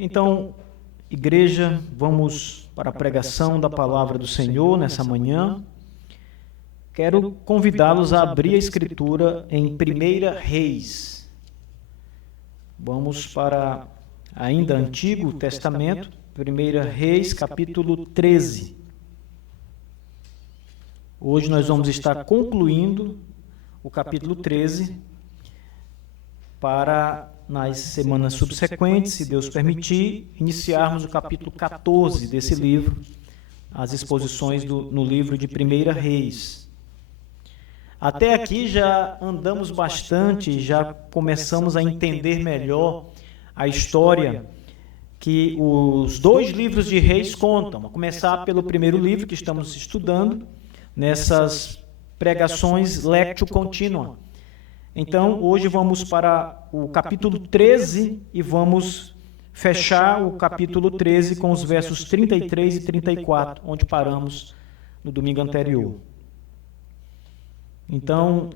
Então, igreja, vamos para a pregação da palavra do Senhor nessa manhã. Quero convidá-los a abrir a Escritura em 1 Reis. Vamos para ainda Antigo Testamento, 1 Reis, capítulo 13. Hoje nós vamos estar concluindo o capítulo 13 para, nas semanas subsequentes, se Deus permitir, iniciarmos o capítulo 14 desse livro, as exposições no livro de 1 Reis. Até aqui já andamos bastante, já começamos a entender melhor a história que os dois livros de Reis contam. A começar pelo primeiro livro que estamos estudando, nessas pregações Lectio Continua. Então, hoje vamos para o capítulo 13 e vamos fechar o capítulo 13 com os versos 33 e 34, onde paramos no domingo anterior. Então,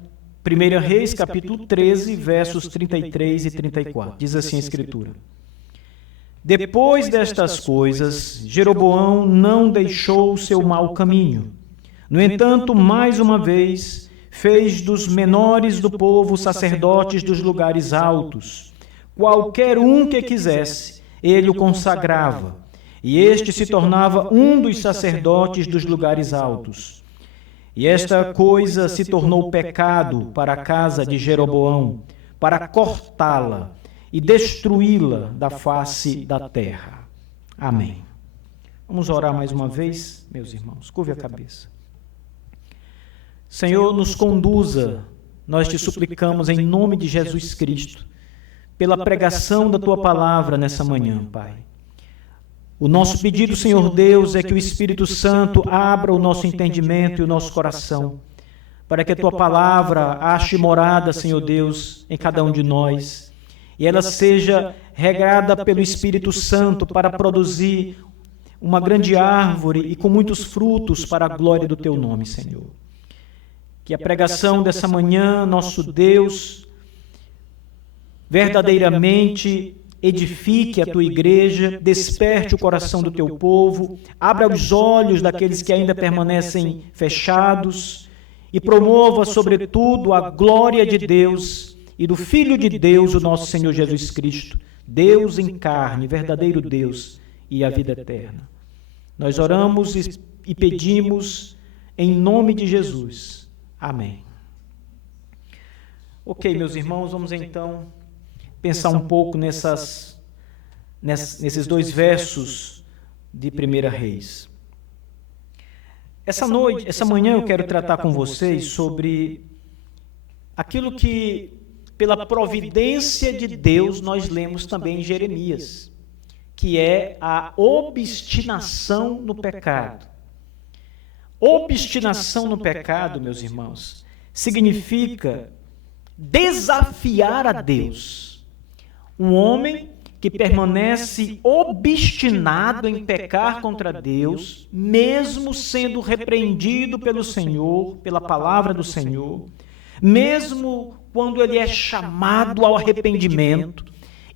1 Reis, capítulo 13, versos 33 e 34. Diz assim a Escritura: Depois destas coisas, Jeroboão não deixou o seu mau caminho. No entanto, mais uma vez, fez dos menores do povo sacerdotes dos lugares altos. Qualquer um que quisesse, ele o consagrava, e este se tornava um dos sacerdotes dos lugares altos. E esta coisa se tornou pecado para a casa de Jeroboão, para cortá-la e destruí-la da face da terra. Amém. Vamos orar mais uma vez, meus irmãos. Curve a cabeça. Senhor, nos conduza, nós te suplicamos em nome de Jesus Cristo, pela pregação da Tua palavra nessa manhã, Pai. O nosso pedido, Senhor Deus, é que o Espírito Santo abra o nosso entendimento e o nosso coração, para que a Tua palavra ache morada, Senhor Deus, em cada um de nós, e ela seja regada pelo Espírito Santo para produzir uma grande árvore e com muitos frutos para a glória do Teu nome, Senhor. Que a pregação dessa manhã, nosso Deus, verdadeiramente edifique a Tua igreja, desperte o coração do Teu povo, abra os olhos daqueles que ainda permanecem fechados e promova, sobretudo, a glória de Deus e do Filho de Deus, o nosso Senhor Jesus Cristo, Deus em carne, verdadeiro Deus e a vida eterna. Nós oramos e pedimos em nome de Jesus. Amém. Ok, meus irmãos, vamos então pensar um pouco nesses dois versos de 1 Reis. Essa manhã eu quero tratar com vocês sobre aquilo que, pela providência de Deus, nós lemos também em Jeremias, que é a obstinação no pecado. Obstinação no pecado, meus irmãos, significa desafiar a Deus. Um homem que permanece obstinado em pecar contra Deus, mesmo sendo repreendido pelo Senhor, pela palavra do Senhor, mesmo quando ele é chamado ao arrependimento,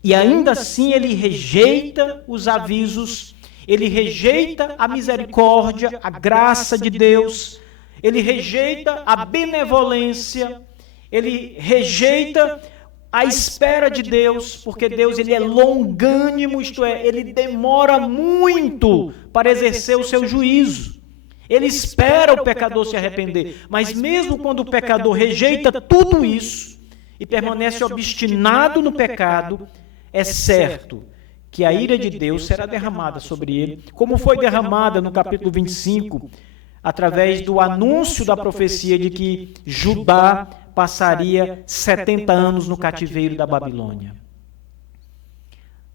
e ainda assim ele rejeita os avisos. Ele rejeita a misericórdia, a graça de Deus, ele rejeita a benevolência, ele rejeita a espera de Deus, porque Deus ele é longânimo, isto é, ele demora muito para exercer o seu juízo. Ele espera o pecador se arrepender, mas mesmo quando o pecador rejeita tudo isso e permanece obstinado no pecado, é certo que a ira de Deus será derramada sobre ele, como foi derramada no capítulo 25, através do anúncio da profecia de que Judá passaria 70 anos no cativeiro da Babilônia.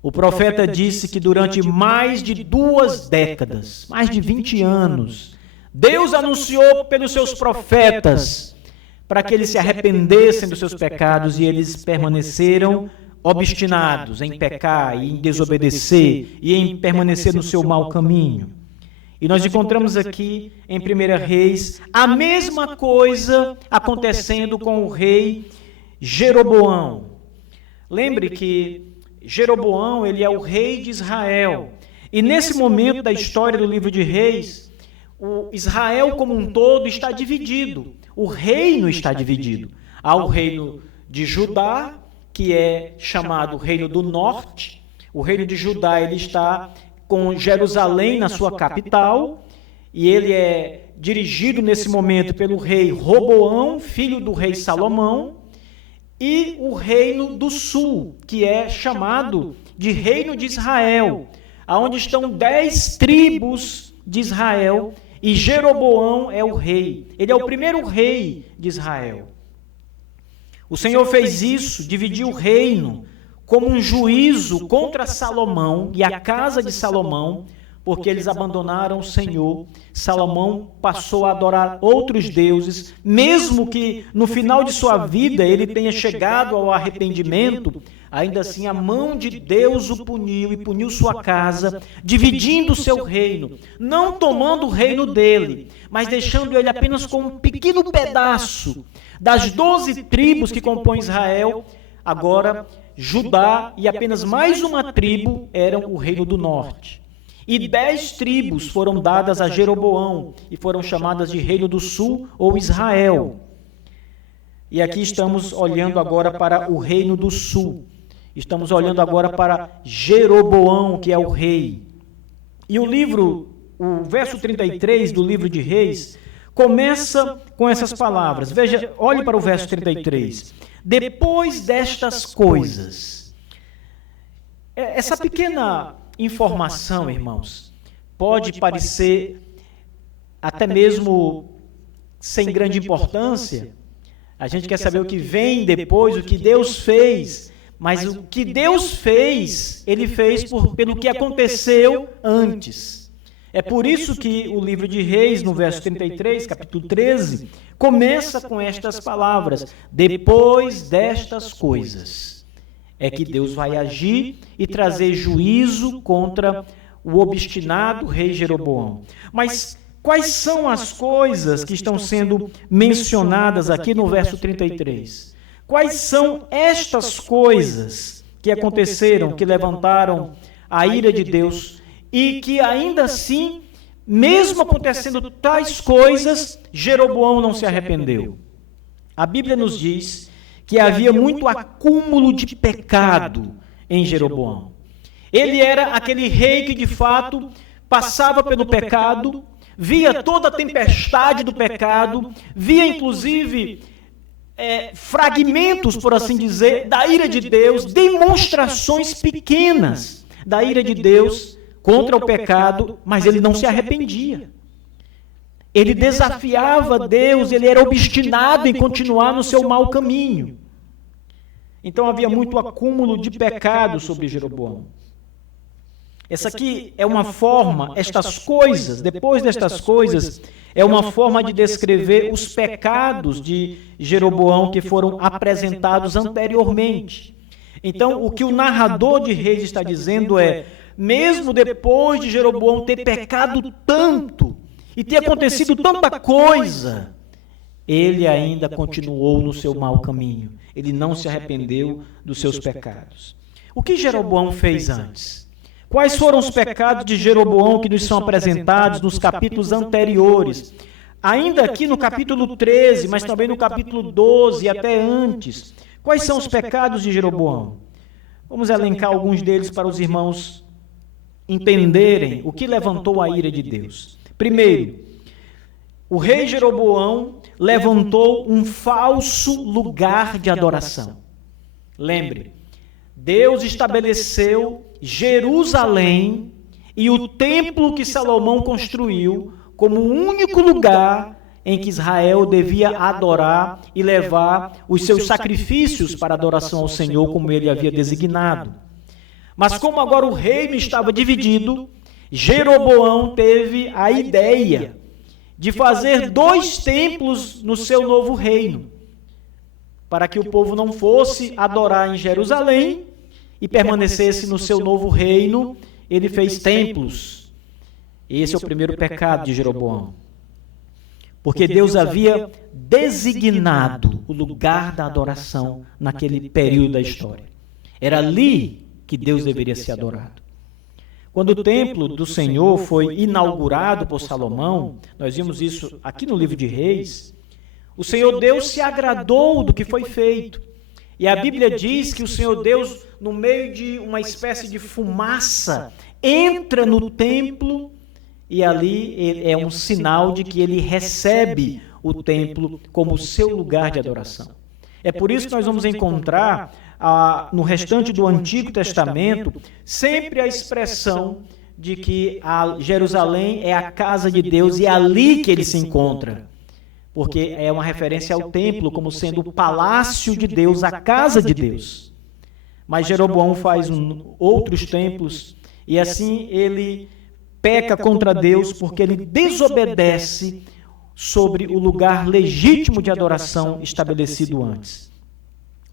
O profeta disse que durante mais de 2 décadas, mais de 20 anos, Deus anunciou pelos seus profetas para que eles se arrependessem dos seus pecados, e eles permaneceram obstinados em pecar e em desobedecer e em permanecer no seu mau caminho. E nós encontramos aqui em 1 Reis a mesma coisa acontecendo com o rei Jeroboão. Lembre que Jeroboão, ele é o rei de Israel. E nesse momento da história do livro de Reis, o Israel como um todo está dividido. O reino está dividido. Há o reino de Judá, que é chamado Reino do Norte. O reino de Judá, ele está com Jerusalém na sua capital, e ele é dirigido nesse momento pelo rei Roboão, filho do rei Salomão, e o reino do sul, que é chamado de Reino de Israel, onde estão 10 tribos de Israel, e Jeroboão é o rei. Ele é o primeiro rei de Israel. O Senhor fez isso, dividiu o reino como um juízo contra Salomão e a casa de Salomão, porque eles abandonaram o Senhor. Salomão passou a adorar outros deuses, mesmo que no final de sua vida ele tenha chegado ao arrependimento, ainda assim a mão de Deus o puniu e puniu sua casa, dividindo o seu reino, não tomando o reino dele, mas deixando ele apenas com um pequeno pedaço das 12 tribos que compõem Israel. Agora Judá e apenas mais uma tribo eram o reino do norte. E 10 tribos foram dadas a Jeroboão e foram chamadas de Reino do Sul ou Israel. E aqui estamos olhando agora para o Reino do Sul. Estamos olhando agora para Jeroboão, que é o rei. E o verso 33 do livro de Reis, começa com essas palavras. Veja, olhe para o verso 33. Depois destas coisas. Essa pequena informação, irmãos, pode parecer até mesmo sem grande importância. A gente quer saber o que vem depois, o que Deus fez, mas o que Deus fez, Ele fez pelo que aconteceu antes. É por isso que o livro de Reis, no verso 33, capítulo 13, começa com estas palavras: depois destas coisas é que Deus vai agir e trazer juízo contra o obstinado rei Jeroboão. Mas quais são as coisas que estão sendo mencionadas aqui no verso 33? Quais são estas coisas que aconteceram, que levantaram a ira de Deus e que ainda assim, mesmo acontecendo tais coisas, Jeroboão não se arrependeu? A Bíblia nos diz que havia muito acúmulo de pecado em Jeroboão. Ele era aquele rei que de fato passava pelo pecado, via toda a tempestade do pecado, via inclusive fragmentos, por assim dizer, da ira de Deus, demonstrações pequenas da ira de Deus contra o pecado, mas ele não se arrependia. Ele desafiava Deus, ele era obstinado em continuar no seu mau caminho. Então havia muito acúmulo de pecado sobre Jeroboão. Essa aqui é uma forma, estas coisas, depois destas coisas, é uma forma de descrever os pecados de Jeroboão que foram apresentados anteriormente. Então, o que o narrador de Reis está dizendo é, mesmo depois de Jeroboão ter pecado tanto, e ter acontecido tanta coisa, ele ainda continuou no seu mau caminho. Ele não se arrependeu dos seus pecados. O que Jeroboão fez antes? Quais foram os pecados de Jeroboão que nos são apresentados nos capítulos anteriores? Ainda aqui no capítulo 13, mas também no capítulo 12 e até antes. Quais são os pecados de Jeroboão? Vamos elencar alguns deles para os irmãos entenderem o que levantou a ira de Deus. Primeiro, o rei Jeroboão levantou um falso lugar de adoração. Lembre, Deus estabeleceu Jerusalém e o templo que Salomão construiu como o único lugar em que Israel devia adorar e levar os seus sacrifícios para adoração ao Senhor, como ele havia designado. Mas como agora o reino estava dividido, Jeroboão teve a ideia de fazer 2 templos no seu novo reino, para que o povo não fosse adorar em Jerusalém e permanecesse no seu novo reino. Ele fez templos. Esse é o primeiro pecado de Jeroboão. Porque Deus havia designado o lugar da adoração naquele período da história. Era ali que Deus deveria ser adorado. Quando o templo do Senhor foi inaugurado por Salomão, nós vimos isso aqui no livro de Reis, o Senhor Deus se agradou do que foi feito. E a Bíblia diz que o Senhor Deus, no meio de uma espécie de fumaça, entra no templo e ali é um sinal de que ele recebe o templo como seu lugar de adoração. É por isso que nós vamos encontrar no restante do Antigo Testamento sempre a expressão de que Jerusalém é a casa de Deus e é ali que ele se encontra. Porque é uma referência ao templo como sendo o palácio de Deus, a casa de Deus. Mas Jeroboão faz outros templos e assim ele peca contra Deus porque ele desobedece sobre o lugar legítimo de adoração estabelecido antes.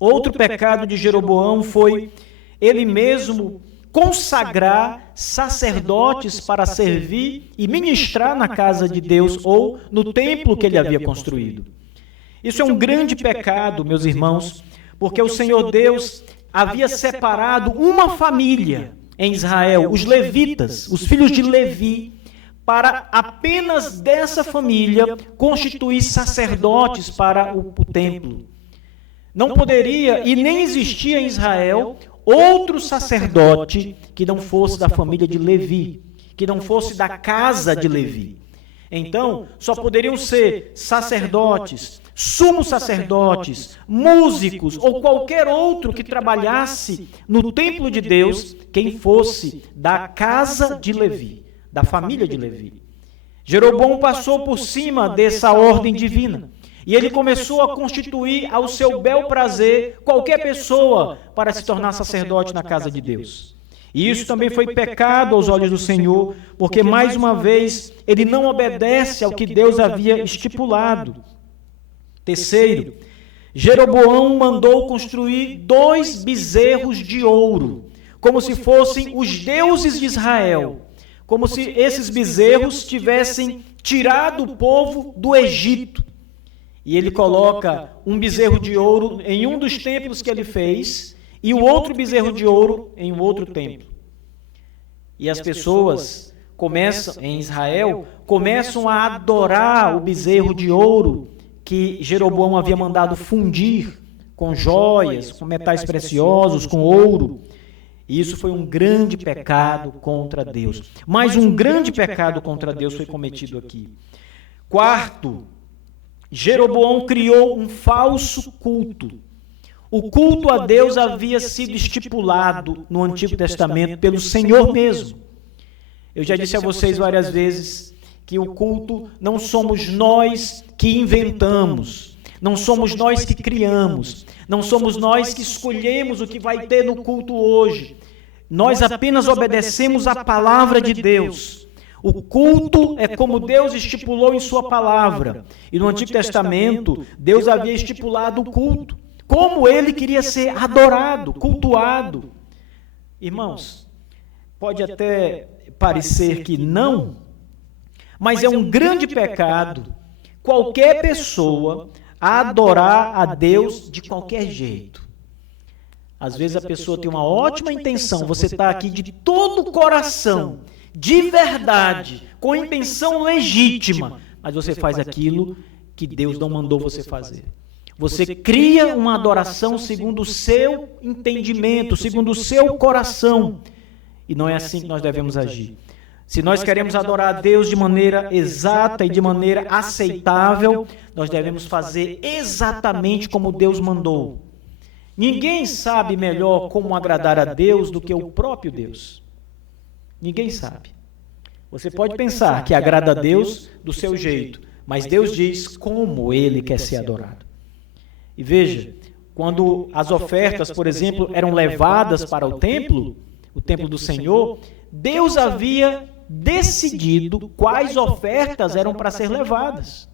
Outro pecado de Jeroboão foi ele mesmo consagrar sacerdotes para servir e ministrar na casa de Deus ou no templo que ele havia construído. Isso é um grande pecado, meus irmãos, porque o Senhor Deus havia separado uma família em Israel, os levitas, os filhos de Levi, para apenas dessa família constituir sacerdotes para o templo. Não poderia e nem existia em Israel outro sacerdote que não fosse da família de Levi, que não fosse da casa de Levi. Então, só poderiam ser sacerdotes, sumos sacerdotes, músicos ou qualquer outro que trabalhasse no templo de Deus, quem fosse da casa de Levi, da família de Levi. Jeroboão passou por cima dessa ordem divina. E ele começou a constituir ao seu bel prazer qualquer pessoa para se tornar sacerdote na casa de Deus. E isso também foi pecado aos olhos do Senhor, porque mais uma vez ele não obedece ao que Deus havia estipulado. Terceiro, Jeroboão mandou construir 2 bezerros de ouro, como se fossem os deuses de Israel, como se esses bezerros tivessem tirado o povo do Egito. E ele coloca um bezerro de ouro em um dos templos que ele fez e o outro bezerro de ouro em um outro templo. E as pessoas em Israel, começam a adorar o bezerro de ouro que Jeroboão havia mandado fundir com joias, com metais preciosos, com ouro. E isso foi um grande pecado contra Deus. Mas um grande pecado contra Deus foi cometido aqui. Quarto, Jeroboão criou um falso culto. O culto a Deus havia sido estipulado no Antigo Testamento pelo Senhor mesmo. Eu já disse a vocês várias vezes que o culto não somos nós que inventamos, não somos nós que criamos, não somos nós que escolhemos o que vai ter no culto hoje. Nós apenas obedecemos a palavra de Deus. O culto é como Deus estipulou em sua palavra. E no Antigo Testamento, Deus havia estipulado o culto, como ele queria ser adorado, cultuado. Irmãos, pode até parecer que não, mas é um grande pecado qualquer pessoa adorar a Deus de qualquer jeito. Às vezes a pessoa tem uma ótima intenção, você está aqui de todo o coração, de verdade, com intenção legítima, mas você faz aquilo que Deus não mandou você fazer. Você cria uma adoração segundo o seu entendimento, segundo o seu coração, e não é assim que nós devemos agir. Se nós queremos adorar a Deus de maneira exata e de maneira aceitável, nós devemos fazer exatamente como Deus mandou. Ninguém sabe melhor como agradar a Deus do que o próprio Deus. Ninguém sabe. Você pode pensar que agrada a Deus do seu jeito, mas Deus diz como Ele quer ser adorado. E veja, quando as ofertas, por exemplo, eram levadas para o templo do Senhor, Deus havia decidido quais ofertas eram para ser levadas.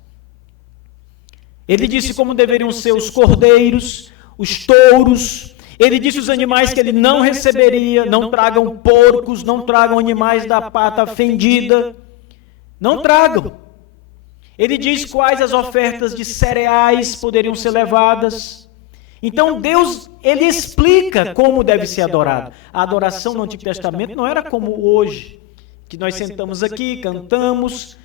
Ele disse como deveriam ser os cordeiros, os touros. Ele disse os animais que ele não receberia, não tragam porcos, não tragam animais da pata fendida, não tragam. Ele diz quais as ofertas de cereais poderiam ser levadas. Então Deus, ele explica como deve ser adorado. A adoração no Antigo Testamento não era como hoje, que nós sentamos aqui, cantamos,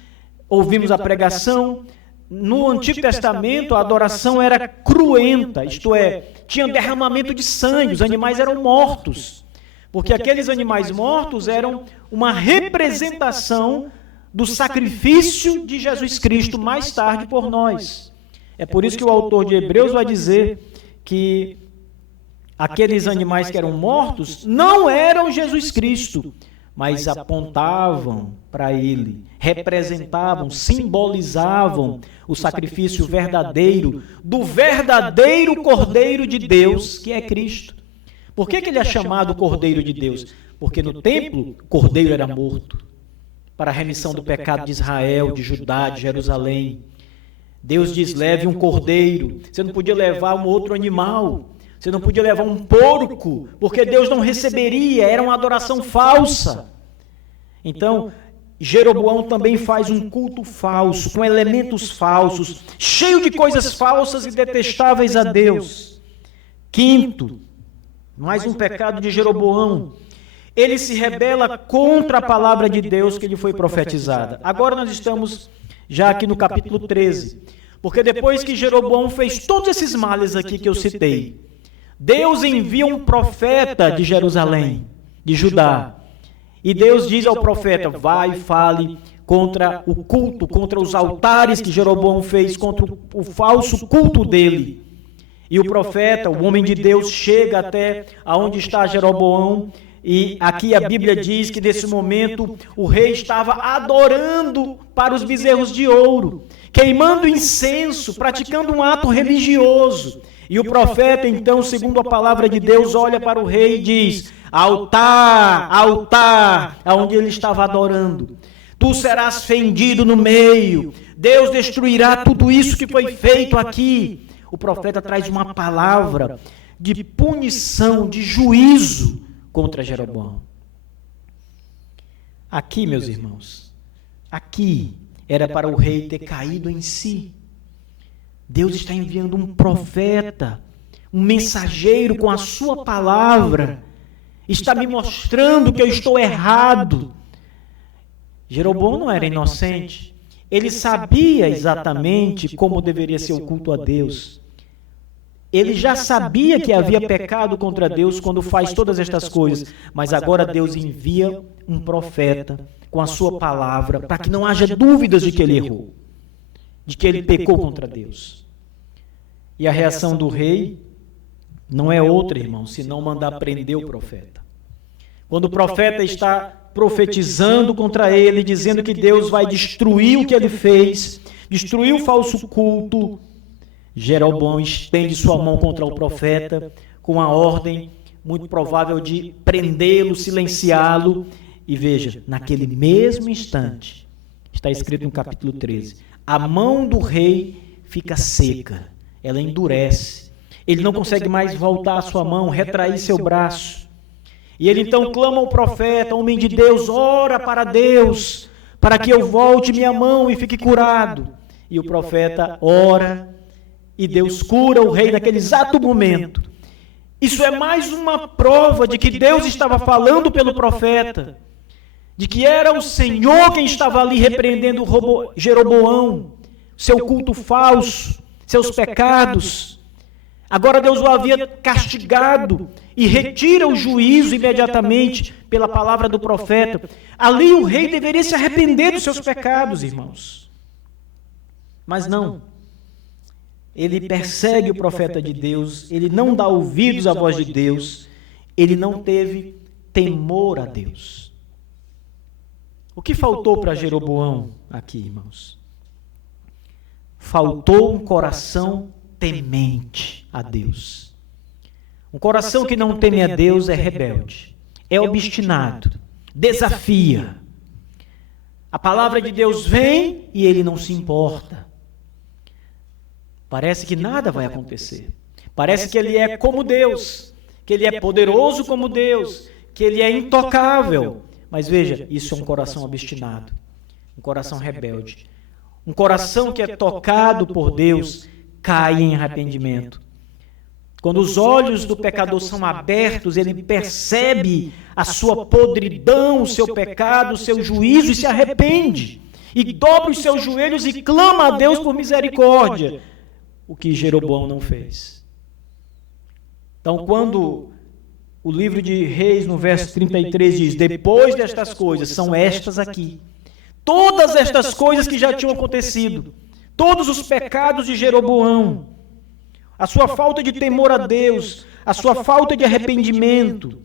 ouvimos a pregação. No Antigo Testamento, a adoração era cruenta, isto é, tinha derramamento de sangue, os animais eram mortos, porque aqueles animais mortos eram uma representação do sacrifício de Jesus Cristo mais tarde por nós. É por isso que o autor de Hebreus vai dizer que aqueles animais que eram mortos não eram Jesus Cristo, mas apontavam para ele, representavam, simbolizavam o sacrifício verdadeiro, do verdadeiro Cordeiro de Deus, que é Cristo. Por que ele é chamado Cordeiro de Deus? Porque no templo, o Cordeiro era morto, para a remissão do pecado de Israel, de Judá, de Jerusalém. Deus diz, leve um cordeiro. Você não podia levar um outro animal. Você não podia levar um porco, porque Deus não receberia, era uma adoração falsa. Então, Jeroboão também faz um culto falso, com elementos falsos, cheio de coisas falsas e detestáveis a Deus. Quinto, mais um pecado de Jeroboão. Ele se rebela contra a palavra de Deus que lhe foi profetizada. Agora nós estamos já aqui no capítulo 13, porque depois que Jeroboão fez todos esses males aqui que eu citei, Deus envia um profeta de Jerusalém, de Judá, e Deus diz ao profeta, vai e fale contra o culto, contra os altares que Jeroboão fez, contra o falso culto dele. E o profeta, o homem de Deus, chega até aonde está Jeroboão, e aqui a Bíblia diz que nesse momento o rei estava adorando para os bezerros de ouro, queimando incenso, praticando um ato religioso. E o profeta, então, segundo a palavra de Deus, olha para o rei e diz, altar, altar, aonde ele estava adorando. Tu serás fendido no meio, Deus destruirá tudo isso que foi feito aqui. O profeta traz uma palavra de punição, de juízo contra Jeroboão. Aqui, meus irmãos, aqui era para o rei ter caído em si. Deus está enviando um profeta, um mensageiro com a sua palavra, está me mostrando que eu estou errado. Jeroboão não era inocente, ele sabia exatamente como deveria ser o culto a Deus. Ele já sabia que havia pecado contra Deus quando faz todas estas coisas, mas agora Deus envia um profeta com a sua palavra para que não haja dúvidas de que ele errou, de que ele pecou contra Deus. E a reação do rei não é outra, irmão, senão mandar prender o profeta. Quando o profeta está profetizando contra ele, dizendo que Deus vai destruir o que ele fez, destruir o falso culto, Jeroboão estende sua mão contra o profeta com a ordem muito provável de prendê-lo, silenciá-lo. E veja, naquele mesmo instante, está escrito no capítulo 13, a mão do rei fica seca, ela endurece. Ele não consegue mais voltar a sua mão, retrair seu braço. E ele então clama ao profeta, homem de Deus, ora para Deus, para que eu volte minha mão e fique curado. E o profeta ora, e Deus cura o rei naquele exato momento. Isso é mais uma prova de que Deus estava falando pelo profeta, de que era o Senhor quem estava ali repreendendo Jeroboão, seu culto falso, seus pecados. Agora Deus o havia castigado e retira o juízo imediatamente pela palavra do profeta. Ali o rei deveria se arrepender dos seus pecados, irmãos. Mas não. Ele persegue o profeta de Deus, ele não dá ouvidos à voz de Deus, ele não teve temor a Deus. O que faltou para Jeroboão aqui, irmãos? Faltou um coração temente a Deus. Um coração que não teme a Deus é rebelde, é obstinado, desafia. A palavra de Deus vem e ele não se importa. Parece que nada vai acontecer. Parece que ele é como Deus, que ele é poderoso como Deus, que ele é intocável. Mas veja, isso é um coração obstinado, um coração rebelde. Um coração que é tocado por Deus cai em arrependimento. Quando os olhos do pecador são abertos, ele percebe a sua podridão, o seu pecado, o seu juízo e se arrepende. E dobra os seus joelhos e clama a Deus por misericórdia. O que Jeroboão não fez. Então, quando o livro de Reis, no verso 33, diz: depois destas coisas, são estas aqui. Todas estas coisas que já tinham acontecido. Todos os pecados de Jeroboão. A sua falta de temor a Deus. A sua falta de arrependimento.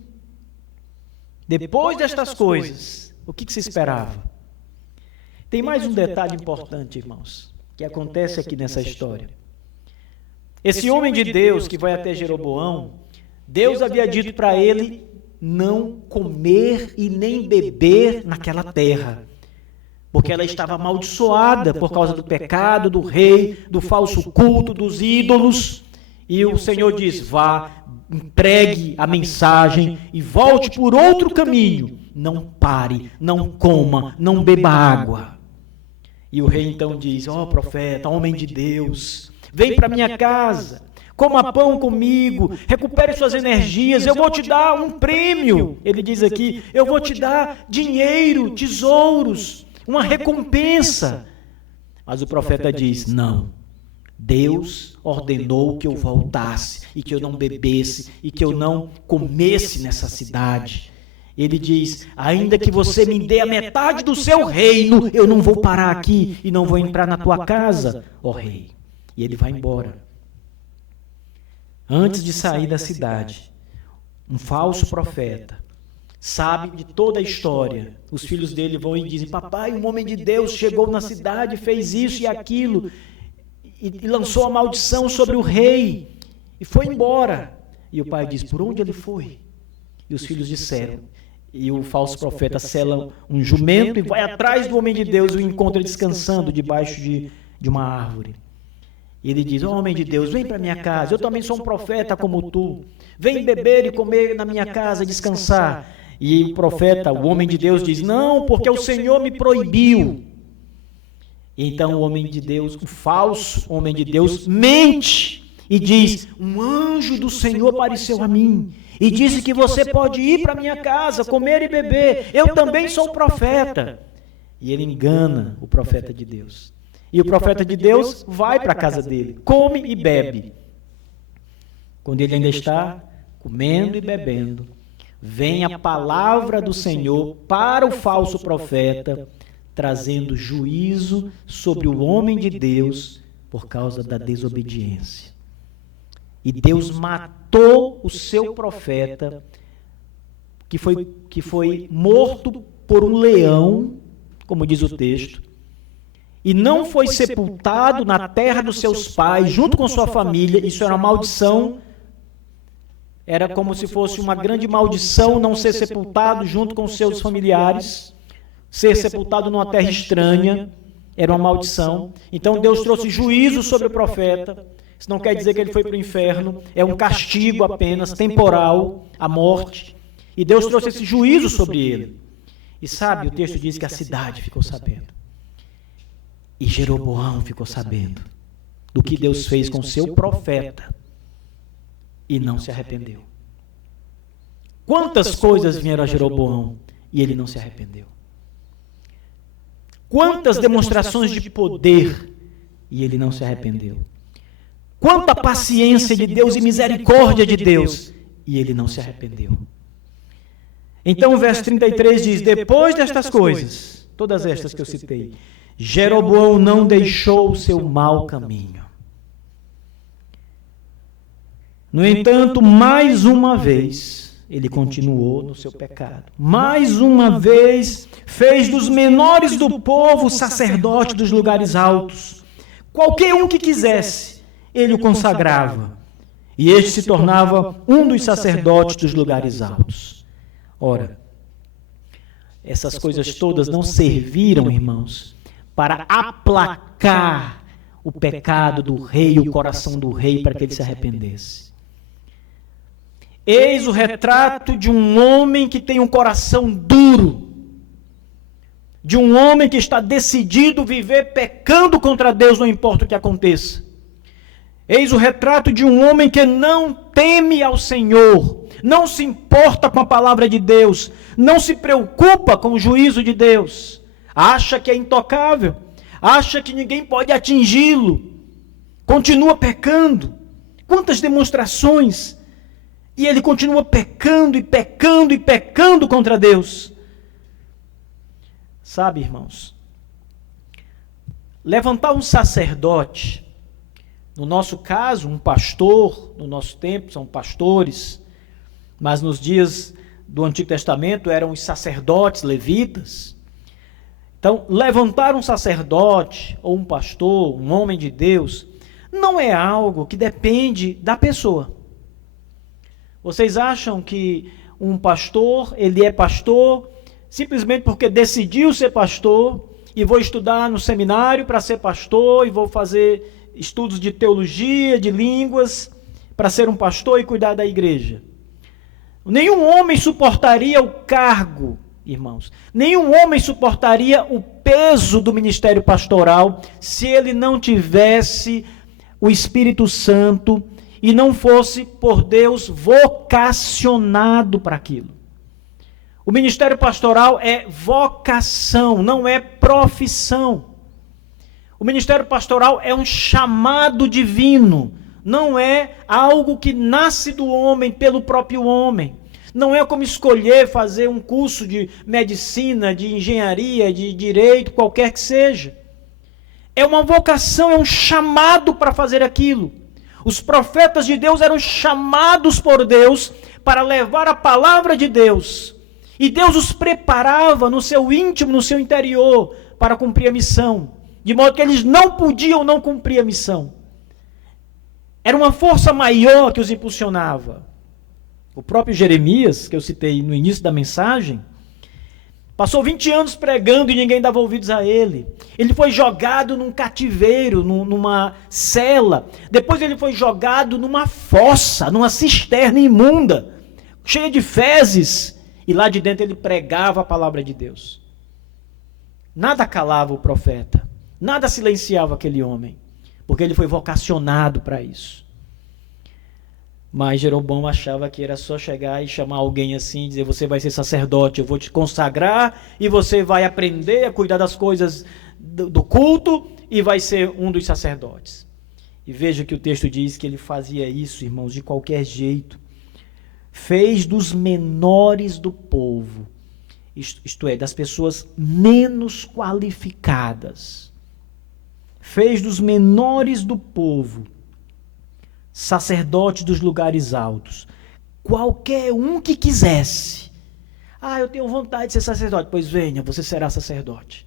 Depois destas coisas, o que se esperava? Tem mais um detalhe importante, irmãos, que acontece aqui nessa história. Esse homem de Deus que vai até Jeroboão, Deus havia dito para ele não comer e nem beber naquela terra, porque ela estava amaldiçoada por causa do pecado do rei, do falso culto, dos ídolos. E o Senhor diz: vá, entregue a mensagem e volte por outro caminho. Não pare, não coma, não beba água. E o rei então diz: ó profeta, homem de Deus, vem para minha casa, coma pão comigo, recupere suas energias, eu vou te dar um prêmio. Ele diz aqui: eu vou te dar dinheiro, tesouros, uma recompensa. Mas o profeta diz: não, Deus ordenou que eu voltasse e que eu não bebesse e que eu não comesse nessa cidade. Ele diz: ainda que você me dê a metade do seu reino, eu não vou parar aqui e não vou entrar na tua casa, ó rei. E ele vai embora. Antes de sair da cidade, um falso profeta sabe de toda a história. Os filhos dele vão e dizem: papai, um homem de Deus chegou na cidade, fez isso e aquilo, e lançou a maldição sobre o rei, e foi embora. E o pai diz: por onde ele foi? E os filhos disseram. E o falso profeta sela um jumento e vai atrás do homem de Deus e o encontra descansando debaixo de uma árvore. E ele diz: ó homem de Deus, vem para minha casa, eu também sou um profeta como tu. Vem beber e comer na minha casa e descansar. E o profeta, o homem de Deus, diz: não, porque o Senhor me proibiu. E então o homem de Deus, o falso homem de Deus, mente e diz: um anjo do Senhor apareceu a mim e disse que você pode ir para minha casa, comer e beber. Eu também sou profeta. E ele engana o profeta de Deus. E o profeta de Deus vai para a casa dele, come e bebe. Quando ele ainda está comendo e bebendo, vem a palavra do Senhor para o falso profeta, trazendo juízo sobre o homem de Deus por causa da desobediência. E Deus matou o seu profeta, que foi morto por um leão, como diz o texto, e não foi sepultado na terra dos seus pais, junto com sua família. Isso era uma maldição, era como se fosse uma grande maldição não ser sepultado junto com seus familiares, ser sepultado numa terra estranha, era uma maldição. Então Deus trouxe juízo sobre o profeta. Isso não quer dizer que ele foi para o inferno, é um castigo apenas, temporal, a morte. E Deus trouxe esse juízo sobre ele. E sabe, o texto diz que a cidade ficou sabendo. E Jeroboão ficou sabendo do que Deus fez com seu profeta e não se arrependeu. Quantas coisas vieram a Jeroboão e ele não se arrependeu? Quantas demonstrações de poder e ele não se arrependeu? Quanta paciência de Deus e misericórdia de Deus e ele não se arrependeu? Então o verso 33 diz: depois destas coisas, todas estas que eu citei, Jeroboão não deixou o seu mau caminho. No entanto, mais uma vez, ele continuou no seu pecado. Mais uma vez, fez dos menores do povo sacerdote dos lugares altos. Qualquer um que quisesse, ele o consagrava. E este se tornava um dos sacerdotes dos lugares altos. Ora, essas coisas todas não serviram, irmãos, para aplacar o pecado do rei, o coração do rei, para que ele se arrependesse. Eis o retrato de um homem que tem um coração duro, de um homem que está decidido a viver pecando contra Deus, não importa o que aconteça. Eis o retrato de um homem que não teme ao Senhor, não se importa com a palavra de Deus, não se preocupa com o juízo de Deus, acha que é intocável, acha que ninguém pode atingi-lo, continua pecando. Quantas demonstrações! E ele continua pecando e pecando e pecando contra Deus. Sabe, irmãos, levantar um sacerdote, no nosso caso, um pastor, no nosso tempo são pastores, mas nos dias do Antigo Testamento eram os sacerdotes levitas. Então, levantar um sacerdote ou um pastor, um homem de Deus, não é algo que depende da pessoa. Vocês acham que um pastor, ele é pastor simplesmente porque decidiu ser pastor e vou estudar no seminário para ser pastor e vou fazer estudos de teologia, de línguas, para ser um pastor e cuidar da igreja? Nenhum homem suportaria o cargo, irmãos. Nenhum homem suportaria o peso do ministério pastoral se ele não tivesse o Espírito Santo e não fosse por Deus vocacionado para aquilo. O ministério pastoral é vocação, não é profissão. O ministério pastoral é um chamado divino, não é algo que nasce do homem pelo próprio homem. Não é como escolher fazer um curso de medicina, de engenharia, de direito, qualquer que seja. É uma vocação, é um chamado para fazer aquilo. Os profetas de Deus eram chamados por Deus para levar a palavra de Deus. E Deus os preparava no seu íntimo, no seu interior, para cumprir a missão. De modo que eles não podiam não cumprir a missão. Era uma força maior que os impulsionava. O próprio Jeremias, que eu citei no início da mensagem, passou 20 anos pregando e ninguém dava ouvidos a ele. Ele foi jogado num cativeiro, numa cela. Depois ele foi jogado numa fossa, numa cisterna imunda, cheia de fezes. E lá de dentro ele pregava a palavra de Deus. Nada calava o profeta. Nada silenciava aquele homem. Porque ele foi vocacionado para isso. Mas Jeroboão achava que era só chegar e chamar alguém assim, dizer, você vai ser sacerdote, eu vou te consagrar, e você vai aprender a cuidar das coisas do culto, e vai ser um dos sacerdotes. E veja que o texto diz que ele fazia isso, irmãos, de qualquer jeito. Fez dos menores do povo, isto é, das pessoas menos qualificadas, fez dos menores do povo sacerdotes dos lugares altos, qualquer um que quisesse. Eu tenho vontade de ser sacerdote. Pois venha, você será sacerdote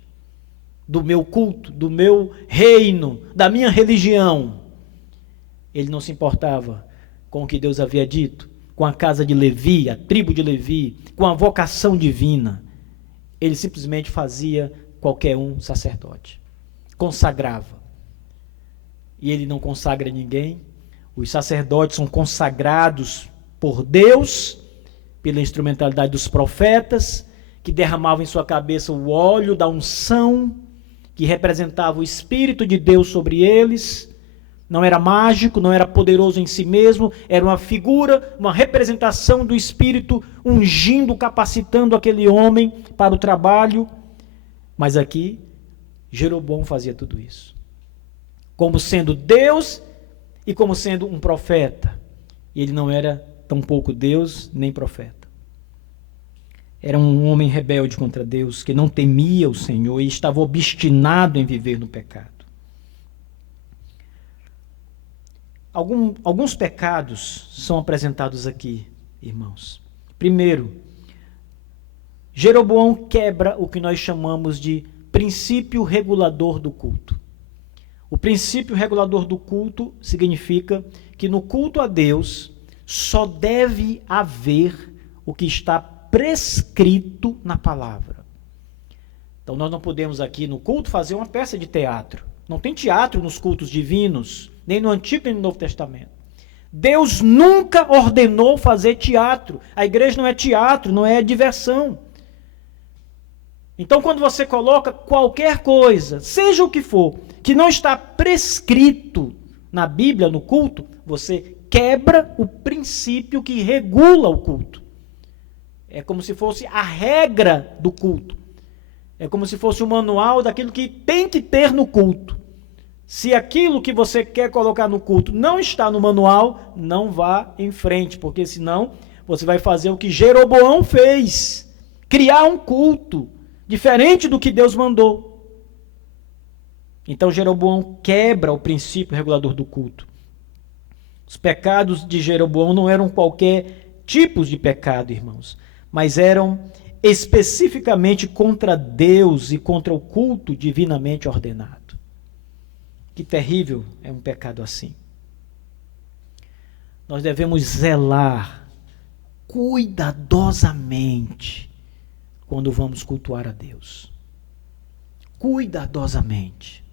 do meu culto, do meu reino, da minha religião. Ele não se importava com o que Deus havia dito, com a casa de Levi, a tribo de Levi, com a vocação divina. Ele simplesmente fazia qualquer um sacerdote, consagrava. E ele não consagra ninguém. Os sacerdotes são consagrados por Deus, pela instrumentalidade dos profetas, que derramavam em sua cabeça o óleo da unção, que representava o Espírito de Deus sobre eles. Não era mágico, não era poderoso em si mesmo, era uma figura, uma representação do Espírito ungindo, capacitando aquele homem para o trabalho. Mas aqui, Jeroboão fazia tudo isso. Como sendo Deus e como sendo um profeta. E ele não era tampouco Deus nem profeta. Era um homem rebelde contra Deus, que não temia o Senhor e estava obstinado em viver no pecado. Alguns pecados são apresentados aqui, irmãos. Primeiro, Jeroboão quebra o que nós chamamos de princípio regulador do culto. O princípio regulador do culto significa que no culto a Deus só deve haver o que está prescrito na palavra. Então nós não podemos aqui no culto fazer uma peça de teatro. Não tem teatro nos cultos divinos, nem no Antigo nem no Novo Testamento. Deus nunca ordenou fazer teatro. A igreja não é teatro, não é diversão. Então, quando você coloca qualquer coisa, seja o que for, que não está prescrito na Bíblia, no culto, você quebra o princípio que regula o culto. É como se fosse a regra do culto. É como se fosse o manual daquilo que tem que ter no culto. Se aquilo que você quer colocar no culto não está no manual, não vá em frente, porque senão você vai fazer o que Jeroboão fez, criar um culto diferente do que Deus mandou. Então Jeroboão quebra o princípio regulador do culto. Os pecados de Jeroboão não eram qualquer tipos de pecado, irmãos, mas eram especificamente contra Deus e contra o culto divinamente ordenado. Que terrível é um pecado assim. Nós devemos zelar cuidadosamente quando vamos cultuar a Deus. Cuidadosamente.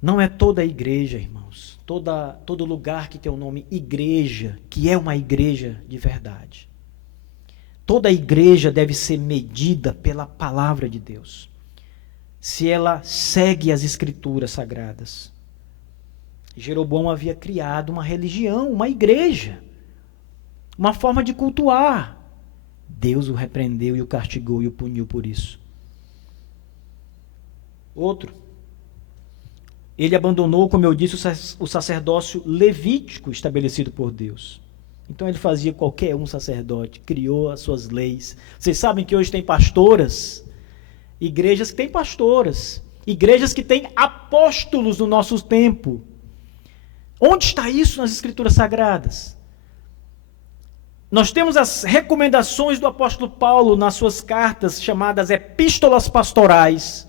Não é toda a igreja, irmãos, todo lugar que tem o nome igreja, que é uma igreja de verdade. Toda a igreja deve ser medida pela palavra de Deus, se ela segue as escrituras sagradas. Jeroboão havia criado uma religião, uma igreja, uma forma de cultuar. Deus o repreendeu e o castigou e o puniu por isso. Outro, ele abandonou, como eu disse, o sacerdócio levítico estabelecido por Deus. Então ele fazia qualquer um sacerdote, criou as suas leis. Vocês sabem que hoje tem pastoras, igrejas que têm pastoras, igrejas que têm apóstolos no nosso tempo. Onde está isso nas escrituras sagradas? Nós temos as recomendações do apóstolo Paulo nas suas cartas, chamadas epístolas pastorais.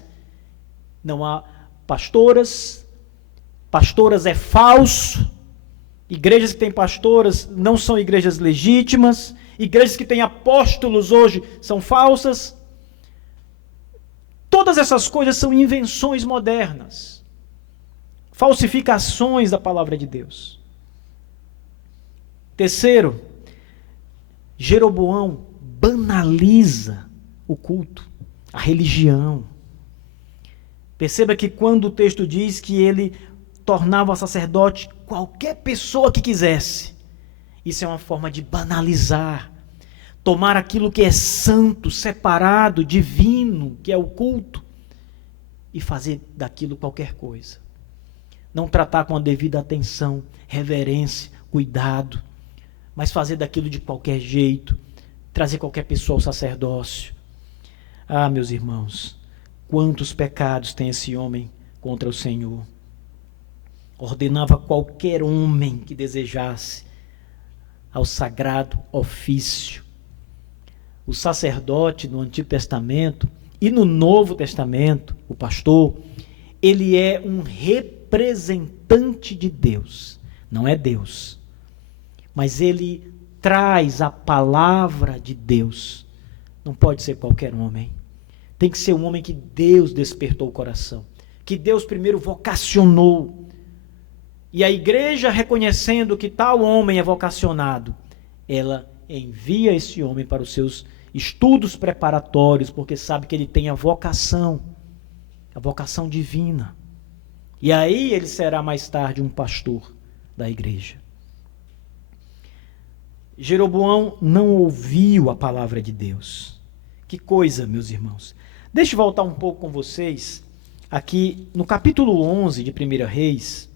Não há pastoras é falso, igrejas que têm pastoras não são igrejas legítimas, igrejas que têm apóstolos hoje são falsas. Todas essas coisas são invenções modernas, falsificações da palavra de Deus. Terceiro, Jeroboão banaliza o culto, a religião. Perceba que quando o texto diz que ele tornava sacerdote qualquer pessoa que quisesse, isso é uma forma de banalizar, tomar aquilo que é santo, separado, divino, que é o culto, e fazer daquilo qualquer coisa. Não tratar com a devida atenção, reverência, cuidado, mas fazer daquilo de qualquer jeito, trazer qualquer pessoa ao sacerdócio. Ah, meus irmãos, quantos pecados tem esse homem contra o Senhor. Ordenava qualquer homem que desejasse ao sagrado ofício. O sacerdote no Antigo Testamento e no Novo Testamento, o pastor, ele é um representante de Deus. Não é Deus, mas ele traz a palavra de Deus. Não pode ser qualquer homem. Tem que ser um homem que Deus despertou o coração, que Deus primeiro vocacionou. E a igreja, reconhecendo que tal homem é vocacionado, ela envia esse homem para os seus estudos preparatórios, porque sabe que ele tem a vocação divina. E aí ele será mais tarde um pastor da igreja. Jeroboão não ouviu a palavra de Deus. Que coisa, meus irmãos. Deixa eu voltar um pouco com vocês, aqui no capítulo 11 de 1 Reis,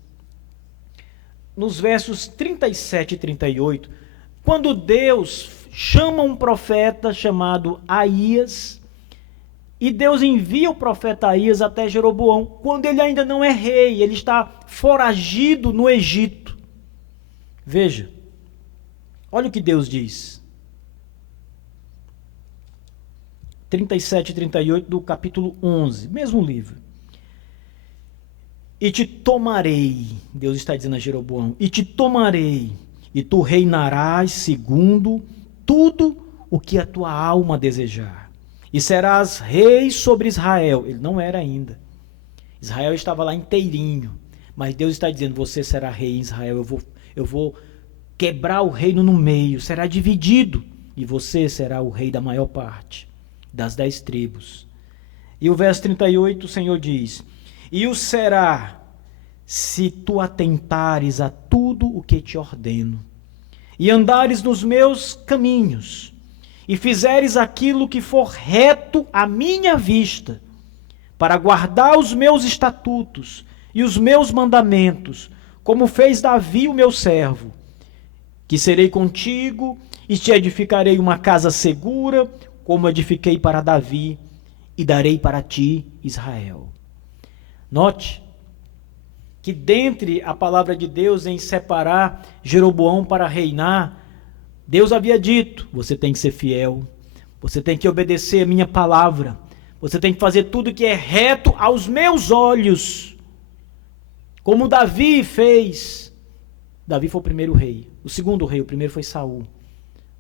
nos versos 37 e 38, quando Deus chama um profeta chamado Aías, e Deus envia o profeta Aías até Jeroboão, quando ele ainda não é rei, ele está foragido no Egito. Veja, olha o que Deus diz. 37 e 38 do capítulo 11, mesmo livro. E te tomarei, Deus está dizendo a Jeroboão, e te tomarei, e tu reinarás segundo tudo o que a tua alma desejar. E serás rei sobre Israel. Ele não era ainda. Israel estava lá inteirinho. Mas Deus está dizendo, você será rei em Israel. Eu vou quebrar o reino no meio. Será dividido. E você será o rei da maior parte, das 10 tribos. E o verso 38, o Senhor diz, e o será se tu atentares a tudo o que te ordeno, e andares nos meus caminhos, e fizeres aquilo que for reto à minha vista, para guardar os meus estatutos e os meus mandamentos, como fez Davi, o meu servo, que serei contigo e te edificarei uma casa segura, como edifiquei para Davi, e darei para ti, Israel. Note que dentre a palavra de Deus em separar Jeroboão para reinar, Deus havia dito: você tem que ser fiel, você tem que obedecer a minha palavra, você tem que fazer tudo que é reto aos meus olhos, como Davi fez. Davi foi o primeiro rei, o segundo rei, o primeiro foi Saul,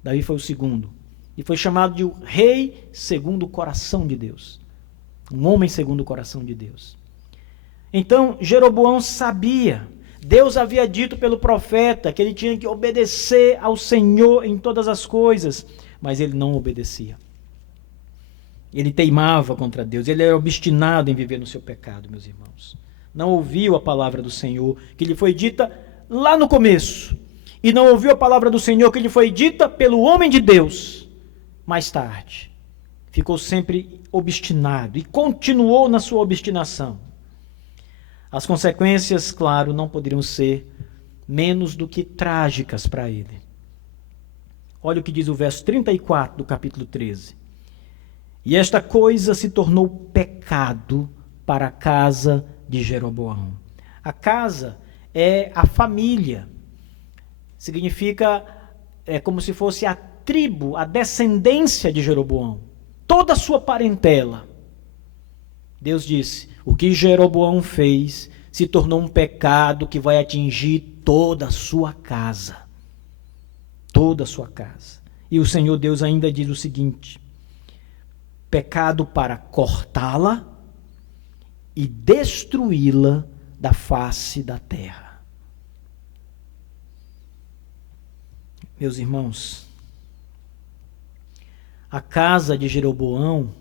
Davi foi o segundo, e foi chamado de rei segundo o coração de Deus, um homem segundo o coração de Deus. Então Jeroboão sabia, Deus havia dito pelo profeta que ele tinha que obedecer ao Senhor em todas as coisas, mas ele não obedecia. Ele teimava contra Deus, ele era obstinado em viver no seu pecado, meus irmãos. Não ouviu a palavra do Senhor, que lhe foi dita lá no começo, e não ouviu a palavra do Senhor, que lhe foi dita pelo homem de Deus, mais tarde. Ficou sempre obstinado e continuou na sua obstinação. As consequências, claro, não poderiam ser menos do que trágicas para ele. Olha o que diz o verso 34 do capítulo 13. E esta coisa se tornou pecado para a casa de Jeroboão. A casa é a família. Significa, é como se fosse a tribo, a descendência de Jeroboão. Toda a sua parentela. Deus disse: o que Jeroboão fez se tornou um pecado que vai atingir toda a sua casa. Toda a sua casa. E o Senhor Deus ainda diz o seguinte: pecado para cortá-la e destruí-la da face da terra. Meus irmãos, a casa de Jeroboão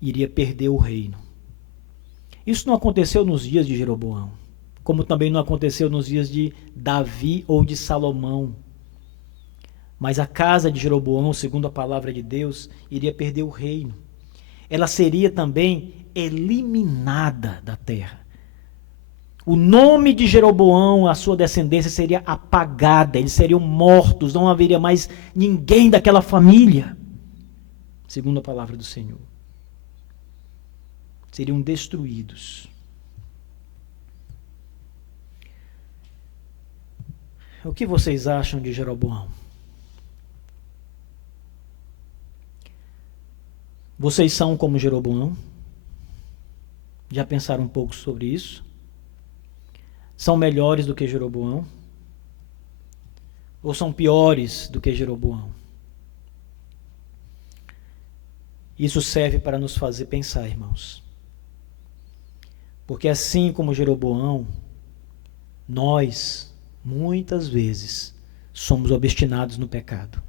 iria perder o reino. Isso não aconteceu nos dias de Jeroboão, como também não aconteceu nos dias de Davi ou de Salomão. Mas a casa de Jeroboão, segundo a palavra de Deus, iria perder o reino. Ela seria também eliminada da terra. O nome de Jeroboão, a sua descendência, seria apagada, eles seriam mortos, não haveria mais ninguém daquela família, segundo a palavra do Senhor. Seriam destruídos. O que vocês acham de Jeroboão? Vocês são como Jeroboão? Já pensaram um pouco sobre isso? São melhores do que Jeroboão? Ou são piores do que Jeroboão? Isso serve para nos fazer pensar, irmãos. Porque assim como Jeroboão, nós, muitas vezes, somos obstinados no pecado.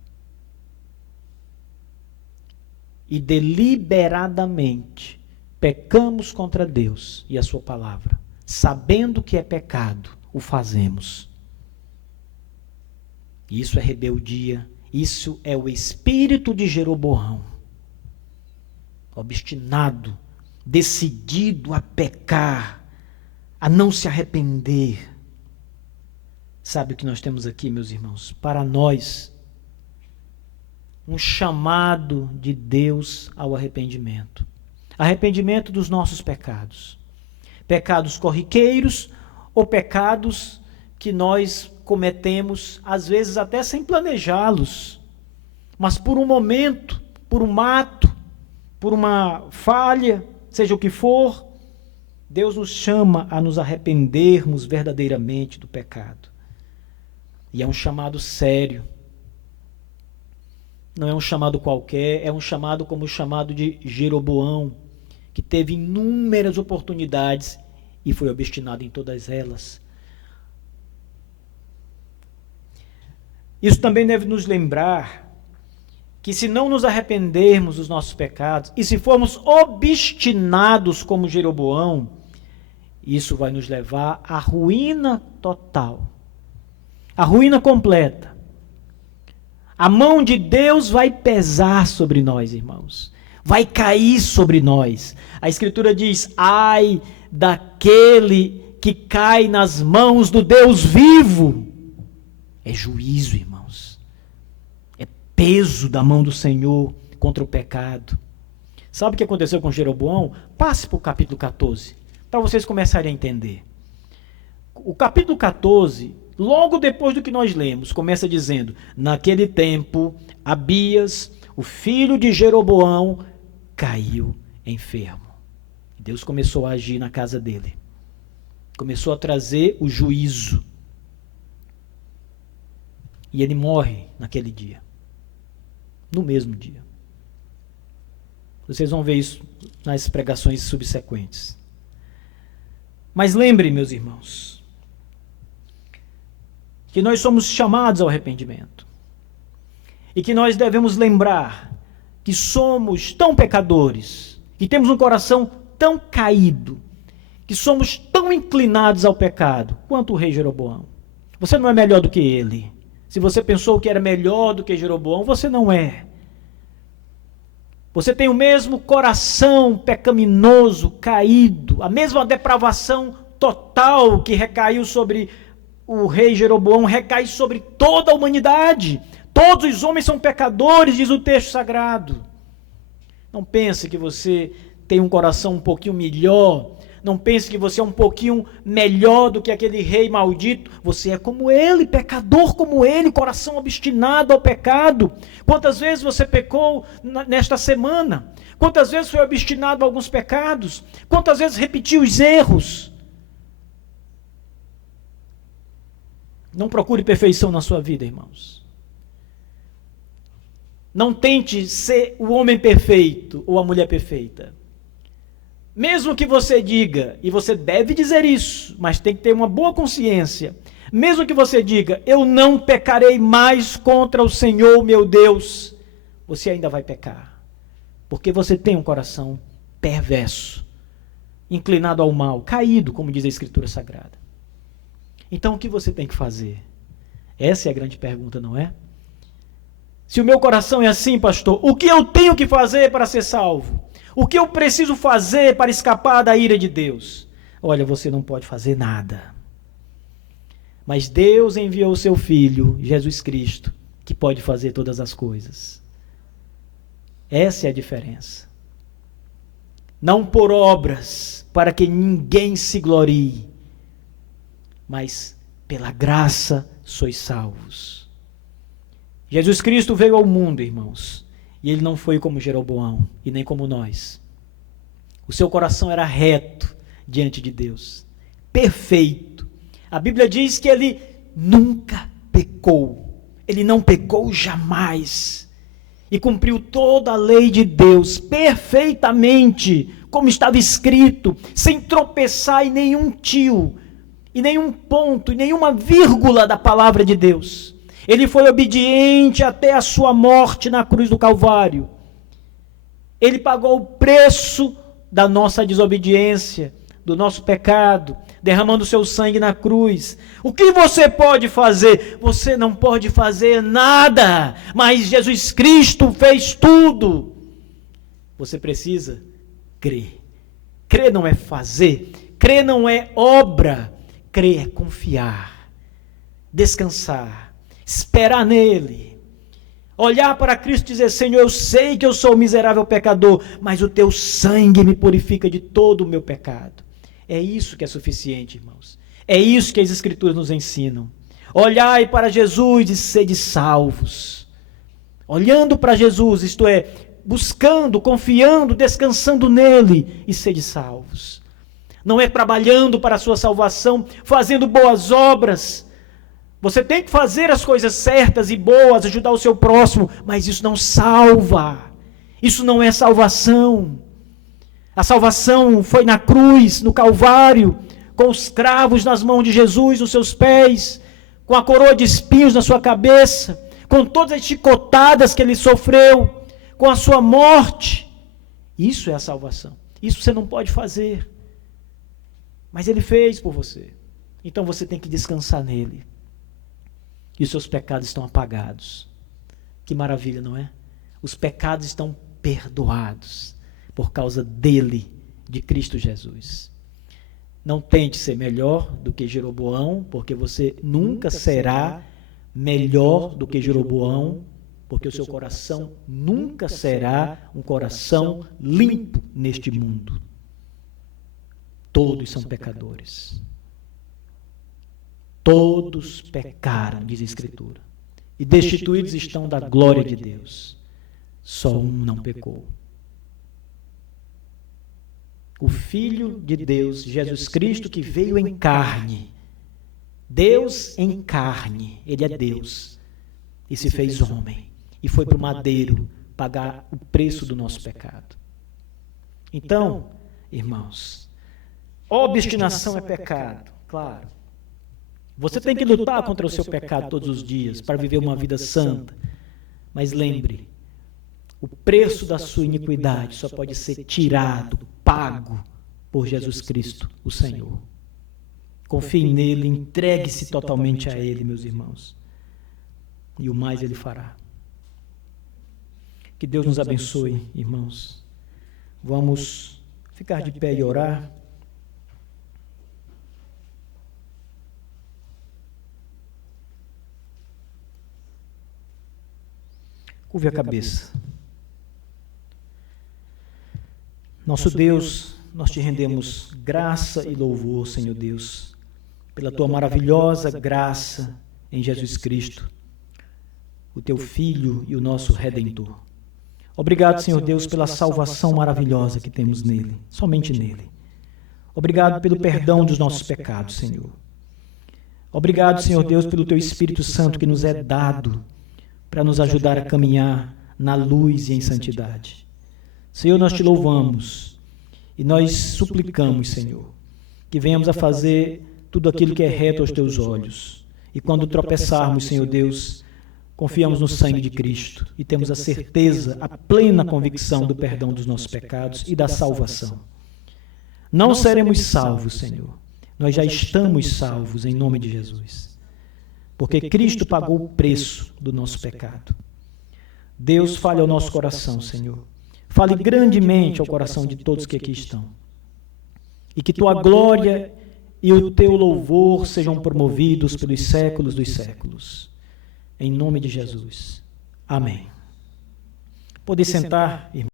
E deliberadamente pecamos contra Deus e a sua palavra. Sabendo que é pecado, o fazemos. Isso é rebeldia, isso é o espírito de Jeroboão. Obstinado, decidido a pecar, a não se arrepender. Sabe o que nós temos aqui, meus irmãos? Para nós, um chamado de Deus ao arrependimento. Arrependimento dos nossos pecados. Pecados corriqueiros ou pecados que nós cometemos, às vezes até sem planejá-los, mas por um momento, por um ato, por uma falha, seja o que for, Deus nos chama a nos arrependermos verdadeiramente do pecado. E é um chamado sério. Não é um chamado qualquer, é um chamado como o chamado de Jeroboão, que teve inúmeras oportunidades e foi obstinado em todas elas. Isso também deve nos lembrar que se não nos arrependermos dos nossos pecados, e se formos obstinados como Jeroboão, Isso vai nos levar à ruína total, à ruína completa. A mão de Deus vai pesar sobre nós, irmãos. Vai cair sobre nós. A Escritura diz: ai daquele que cai nas mãos do Deus vivo. É juízo, irmãos. É peso da mão do Senhor contra o pecado. Sabe o que aconteceu com Jeroboão? Passe para o capítulo 14, para vocês começarem a entender. O capítulo 14, logo depois do que nós lemos, começa dizendo: naquele tempo, Abias, o filho de Jeroboão, caiu enfermo. Deus começou a agir na casa dele. Começou a trazer o juízo. E ele morre naquele dia. No mesmo dia. Vocês vão ver isso nas pregações subsequentes. Mas lembrem, meus irmãos, que nós somos chamados ao arrependimento. E que nós devemos lembrar que somos tão pecadores, que temos um coração tão caído, que somos tão inclinados ao pecado, quanto o rei Jeroboão. Você não é melhor do que ele. Se você pensou que era melhor do que Jeroboão, você não é. Você tem o mesmo coração pecaminoso, caído, a mesma depravação total que recaiu sobre o rei Jeroboão, recai sobre toda a humanidade. Todos os homens são pecadores, diz o texto sagrado. Não pense que você tem um coração um pouquinho melhor. Não pense que você é um pouquinho melhor do que aquele rei maldito. Você é como ele, pecador como ele, coração obstinado ao pecado. Quantas vezes você pecou nesta semana? Quantas vezes foi obstinado a alguns pecados? Quantas vezes repetiu os erros? Não procure perfeição na sua vida, irmãos. Não tente ser o homem perfeito ou a mulher perfeita. Mesmo que você diga, e você deve dizer isso, mas tem que ter uma boa consciência, mesmo que você diga: eu não pecarei mais contra o Senhor meu Deus, você ainda vai pecar, porque você tem um coração perverso, inclinado ao mal, caído, como diz a Escritura Sagrada. Então o que você tem que fazer? Essa é a grande pergunta, não é? Se o meu coração é assim, pastor, o que eu tenho que fazer para ser salvo? O que eu preciso fazer para escapar da ira de Deus? Olha, você não pode fazer nada. Mas Deus enviou o seu Filho, Jesus Cristo, que pode fazer todas as coisas. Essa é a diferença. Não por obras, para que ninguém se glorie, mas pela graça sois salvos. Jesus Cristo veio ao mundo, irmãos, e ele não foi como Jeroboão, e nem como nós. O seu coração era reto diante de Deus, perfeito. A Bíblia diz que ele nunca pecou, ele não pecou jamais, e cumpriu toda a lei de Deus perfeitamente, como estava escrito, sem tropeçar em nenhum tio, em nenhum ponto, em nenhuma vírgula da palavra de Deus. Ele foi obediente até a sua morte na cruz do Calvário. Ele pagou o preço da nossa desobediência, do nosso pecado, derramando o seu sangue na cruz. O que você pode fazer? Você não pode fazer nada, mas Jesus Cristo fez tudo. Você precisa crer. Crer não é fazer, crer não é obra, crer é confiar, descansar, esperar nele, olhar para Cristo e dizer: Senhor, eu sei que eu sou um miserável pecador, mas o teu sangue me purifica de todo o meu pecado. É isso que é suficiente, irmãos. É isso que as Escrituras nos ensinam. Olhai para Jesus e sede salvos. Olhando para Jesus, isto é, buscando, confiando, descansando nele, e sede salvos. Não é trabalhando para a sua salvação, fazendo boas obras. Você tem que fazer as coisas certas e boas, ajudar o seu próximo, mas isso não salva. Isso não é salvação. A salvação foi na cruz, no Calvário, com os cravos nas mãos de Jesus, nos seus pés, com a coroa de espinhos na sua cabeça, com todas as chicotadas que ele sofreu, com a sua morte. Isso é a salvação. Isso você não pode fazer. Mas Ele fez por você. Então você tem que descansar nele. E os seus pecados estão apagados. Que maravilha, não é? Os pecados estão perdoados por causa dele, de Cristo Jesus. Não tente ser melhor do que Jeroboão, porque você nunca será melhor do que Jeroboão, porque o seu coração nunca será um coração limpo neste mundo. Todos são pecadores. Todos pecaram, diz a Escritura, e destituídos estão da glória de Deus. Só um não pecou. O Filho de Deus, Jesus Cristo, que veio em carne. Deus em carne. Ele é Deus. E se fez homem. E foi para o madeiro pagar o preço do nosso pecado. Então, irmãos, obstinação é pecado, claro. Você tem que lutar contra o seu pecado todos os dias para viver uma vida santa. Mas lembre, o preço da sua iniquidade só pode ser tirado, pago por Jesus Cristo, o Senhor. Confie nele, entregue-se totalmente a Ele, meus irmãos. E o mais Ele fará. Que Deus nos abençoe, irmãos. Vamos ficar de pé e orar. Curve a cabeça. Nosso Deus, nós te rendemos graça e louvor, Senhor Deus, pela tua maravilhosa graça em Jesus Cristo, o teu Filho e o nosso Redentor. Obrigado, Senhor Deus, pela salvação maravilhosa que temos nele, somente nele. Obrigado pelo perdão dos nossos pecados, Senhor. Obrigado, Senhor Deus, pelo teu Espírito Santo que nos é dado para nos ajudar a caminhar na luz e em santidade. Senhor, nós te louvamos e nós suplicamos, Senhor, que venhamos a fazer tudo aquilo que é reto aos teus olhos. E quando tropeçarmos, Senhor Deus, confiamos no sangue de Cristo e temos a certeza, a plena convicção do perdão dos nossos pecados e da salvação. Não seremos salvos, Senhor. Nós já estamos salvos em nome de Jesus. Porque Cristo pagou o preço do nosso pecado. Deus, fale ao nosso coração, Senhor. Fale grandemente ao coração de todos que aqui estão. E que tua glória e o teu louvor sejam promovidos pelos séculos dos séculos. Em nome de Jesus. Amém. Pode sentar, irmão.